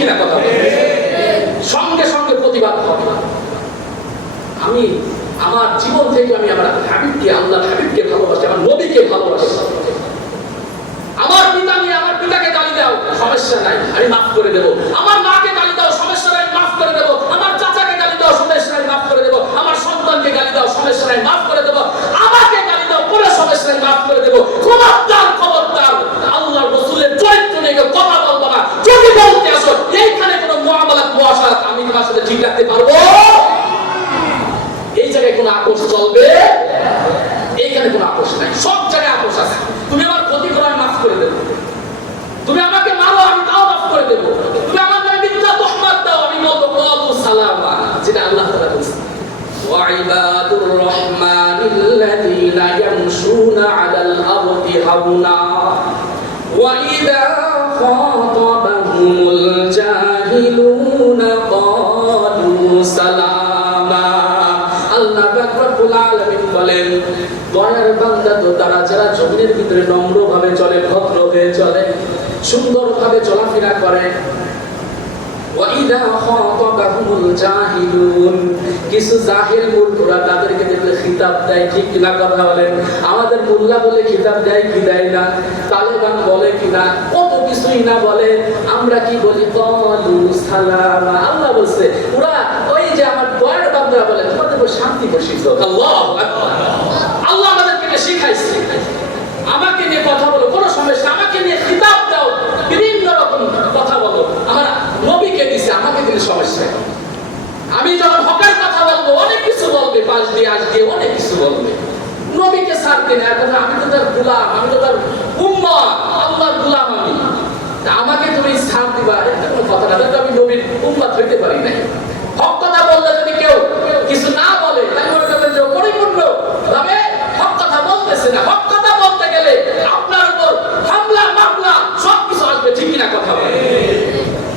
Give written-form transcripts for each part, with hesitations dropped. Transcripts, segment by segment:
কিনা কথা বলে? সঙ্গে সঙ্গে প্রতিবাদ হবে। আমি আমার জীবন থেকে আমি আমার হাবিবকে, আল্লাহর হাবিবকে ভালোবাসি, আমার নবীকে ভালোবাসি। আমার পিতা নিয়ে আমার পিতাকে গালি দাও, সমস্যা নাই, আমি মাফ করে দেব। আমার মাকে গালি দাও, সমস্যা নাই, মাফ করে দেব। আমার চাচাকে গালি দাও, সমস্যা নাই, মাফ করে দেব। আমার সন্তানকে গালি দাও, সমস্যা নাই, মাফ করে দেব। আমাকে গালি দাও, কোনো সমস্যা নাই, মাফ করে দেব। খবরদার খবরদার আল্লাহর রাসূলের চরিত্র নিয়ে কথা বলবো না। যদি বলতে আসো এইখানে কোনো মুআমালাত মুআশারাত আমি তোমার সাথে ঠিক রাখতে পারবো? এই জায়গায় কোনো আপোষ চলবে? এইখানে কোনো আপোষ নাই, সব জায়গায় আপোষ আছে। তুমি আমার ক্ষতি করো, আমি মাফ করে দেব। তুমি আমাকে মারো, আমি তাও মাফ করে দেব। তুমি আমার নামে মিথ্যা তুহমাত দাও, আমি বলবো ক্বালু সালামা, যেটা আল্লাহ তাআলা বলেছেন। ওয়া ইবাদুর রাহমানিল্লাযীনা ইয়ামশুনা আলাল আরদি হাওনা ওয়া ইযা খাতাবাহুমুল জাহিলুনা ক্বালু সালামা। আল্লাহ পাক রব্বুল আলামিন বলেন, দয়ার বান্দা তো তারা যারা জমিনের ভিতরে নম্রভাবে চলে, ভদ্র হয়ে চলে, সুন্দরভাবে চলাফেরা করে। ওয়াইদা খাতাবাহুমুল জাহিলুন, কিছু জাহিল মূর্খরা তাদেরকে দেখলে খিতাব দেয়, ঠিক কিনা কথা বলেন? আমাদের মোল্লা বলে খিতাব দেয় কি দেয় না? তালেবান বলে কিনা, কত কিছুই না বলে। আমরা কি বলি? ক্বালু সালামা। আল্লাহ বলছে ওরা ওই যে আমার দয়ার বান্দা বলে তোমাদের শান্তি বর্ষিত। আল্লাহু আকবার। আল্লাহ আমাদেরকে শিখাইছে আমাকে নিয়ে কথা বলো, কোনো সমস্যা, আমাকে নিয়ে খিতাব দাও, বিভিন্ন রকম কথা বলো। আমার নবীকে দিছে, আমাকে দিলে সমস্যা। আমি যখন হকের কথা বলবো অনেক কিছু বলবে, পাশ দিয়ে আসবে অনেক কিছু বলবে। নবীকে ছাড়তে না, কথা আমি তো তার গোলাম, আমি তো তার উম্মত, আল্লাহর গোলাম আমি। আমাকে তুমি ছাড় দিবা, এটা কোনো কথা না। তো আমি নবীর উম্মত হইতে পারি নাই। হক কথা বললে যদি কেউ কিছু না বলে, তাই মনে করবেন যে পরিপূর্ণ ভাবে হক কথা বলতেছে না। হক কথা বলতে গেলে আপনার উপর হামলা মামলা সবকিছু আসবে, ঠিক কিনা কথা বলে?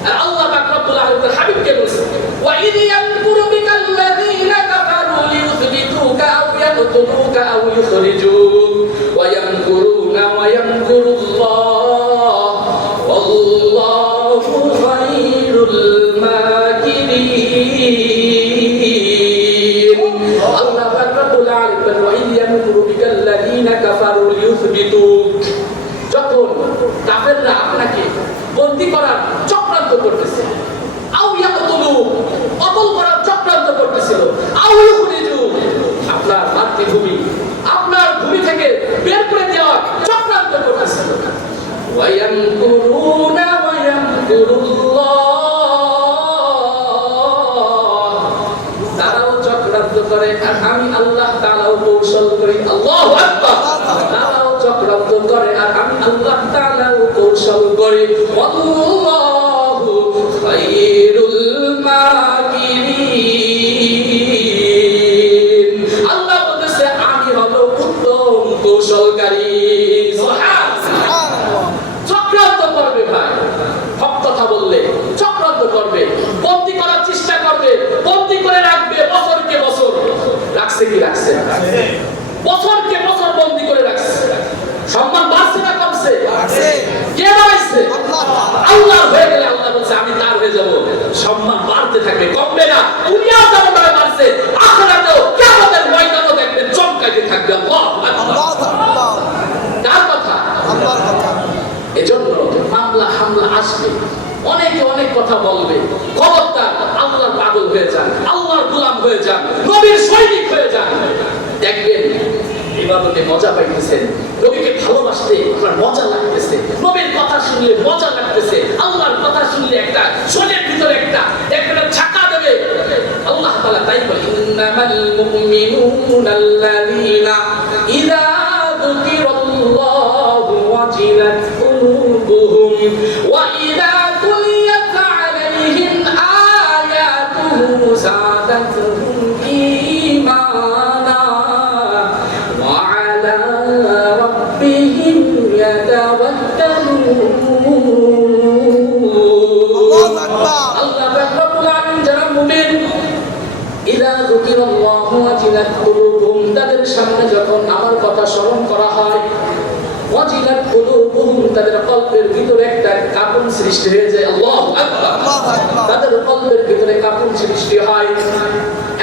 আর আল্লাহ পাক রব্বুল আলামিন হাবিবকে বলেছেন, ওয়া ইয ইয়ামকুরু বিকাল্লাযীনা কাফারু লিয়ুযবিতুকা আও ইয়াকতুলুকা আও ইখরিজুক ওয়া ইয়ামকুরুনা ওয়া ইয়ামকুরুল্লাহ ওয়াল্লাহু খায়রুল মাকিরিন। আল্লাহ পাক রব্বুল আলামিন ওয়া ইয ইয়ামকুরু বিকাল্লাযীনা কাফারু লিয়ুযবিতুক, যখন কাফেররা আপনাকে বন্দী করার চক্রান্ত করতেছে, আও ইয়াকতুলুক কতল করার চক্রান্ত করতেছিল, আও ইখরিজুক আপনার মাতৃভূমি, আপনার ভূমি থেকে বের করে দেওয়ার চক্রান্ত করতেছিল। ওয়া ইয়ামকুরুনা ওয়া ইয়ামকুরুল্লাহ, তারাও চক্রান্ত করে আর আমি আল্লাহ তাআলাও কৌশল করি। আল্লাহু আকবার। তারাও চক্রান্ত করে আর আমি আল্লাহ তাআলাও কৌশল করি। আল্লাহু খায়রুল মাকিরিন। আল্লাহ বলেছে আমি হলো উত্তম কৌশলকারী। সুবহানাল্লাহ। চক্রান্ত করবে ভাই, হক কথা বললে চক্রান্ত করবে, বন্দী করার চেষ্টা করবে, বন্দী করে রাখবে বছরকে বছর। রাখছে কি রাখছে? বছরকে বছর বন্দী করে রাখছে। সম্মান বাড়ছে না কমছে? কে বাড়াইছে? আল্লাহ হয়ে গেলে আল্লাহ বলছে আমি তার হয়ে যাব, সম্মান বাড়তে থাকবে, কমবে না। দুনিয়াও যেমন ভাবে বাড়ছে, আখিরাতেও কিয়ামতের ময়দানেও দেখবেন চমকাইতে থাকবে। আল্লাহু আকবার। কার কথা? আল্লাহর কথা। এজন্য মামলা হামলা আসবে, অনেকে অনেক কথা বলবে। খবরদার আল্লাহর পাগল হয়ে যান, আল্লাহর গোলাম হয়ে যান, নবীর সৈনিক হয়ে যান। দেখবেন ইবাদতে মজা পাইতেছেন, নবীকে ভালোবাসতে আপনার মজা লাগতেছে, নবীর কথা শুনলে মজা লাগতেছে, আল্লাহর কথা শুনলে একটা শরীরের ভিতরে একটা ঝাঁকা দেবে। আল্লাহ তাআলা তাই বলে, ইন্নামাল মুমিনুনাল্লাযীনা ইযা যুকিরাল্লাহু ওয়াজিলাত কুলুবুহুম ওয়া ইযা তুলিয়াত আলাইহিম আয়াতুহু যাদাতুহুম ঈমানা ওয়া আলা রাব্বিহিম ইয়াতাওয়াক্কালুন। আল্লাহু আকবার। আল্লাহ রাব্বুল আলামিন যারা মুমিন, ইযা যুকিরাল্লাহু ওয়াজিলাত কুলুবুহুম, তাদের সৃষ্টি হয়ে যায়। আল্লাহু আকবার। তাদের কলবের ভিতরে কাঁপন সৃষ্টি হয়।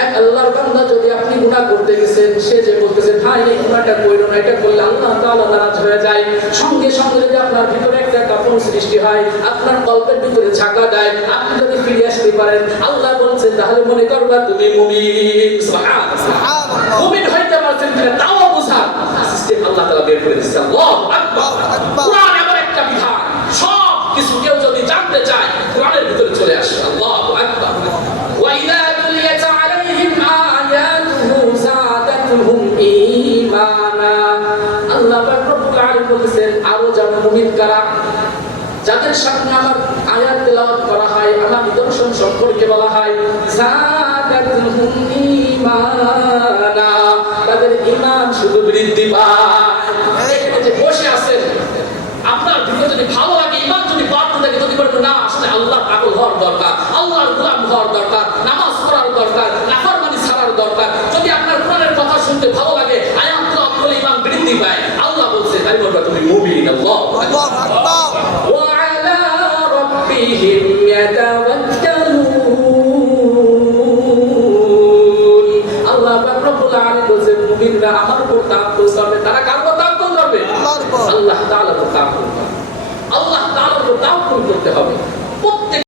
এক আল্লাহর বান্দা যদি আপনি গুনাহ করতে গেছেন, সে যে বলতেছে ভাই এই গুনাহটা কইরো না, এটা করলে আল্লাহ তাআলা নারাজ হয়ে যায়, সঙ্গে সঙ্গে যদি আপনার ভিতরে একটা কাঁপন সৃষ্টি হয়, আপনার কলবের ভিতরে ঝাঁকা দেয়, আপনি যদি ফিরে আসতে পারেন, আল্লাহ বলছেন তাহলে মনে করবা তুমি মুমিন। সুবহানাল্লাহ। মুমিন হইতে পারছেন কিনা তাও বুঝা সিস্টেম আল্লাহ তাআলা বের করে দিয়েছেন। আল্লাহু আকবার। কুরআন এমন একটা বিধান, সব কিছু কেউ যদি জানতে চায় কুরআনের ভিতরে চলে আসে। আল্লাহু আকবার। ওয়া ইযা তুলিয়াত আলাইহিম আয়াতুহু যাদাতুহুম ঈমানা। আল্লাহ পাক রব্বুল আলামিন বলেছেন আরো যারা মুমিন কারা, যাদের সামনে আমার আয়াত তেলাওয়াত করা হয়, আমার নিদর্শন সম্পর্কে বলা হয়, যাদাতুহুম ঈমানা, তাদের ঈমান শুধু বৃদ্ধি পায়। এখানে যে বসে আছে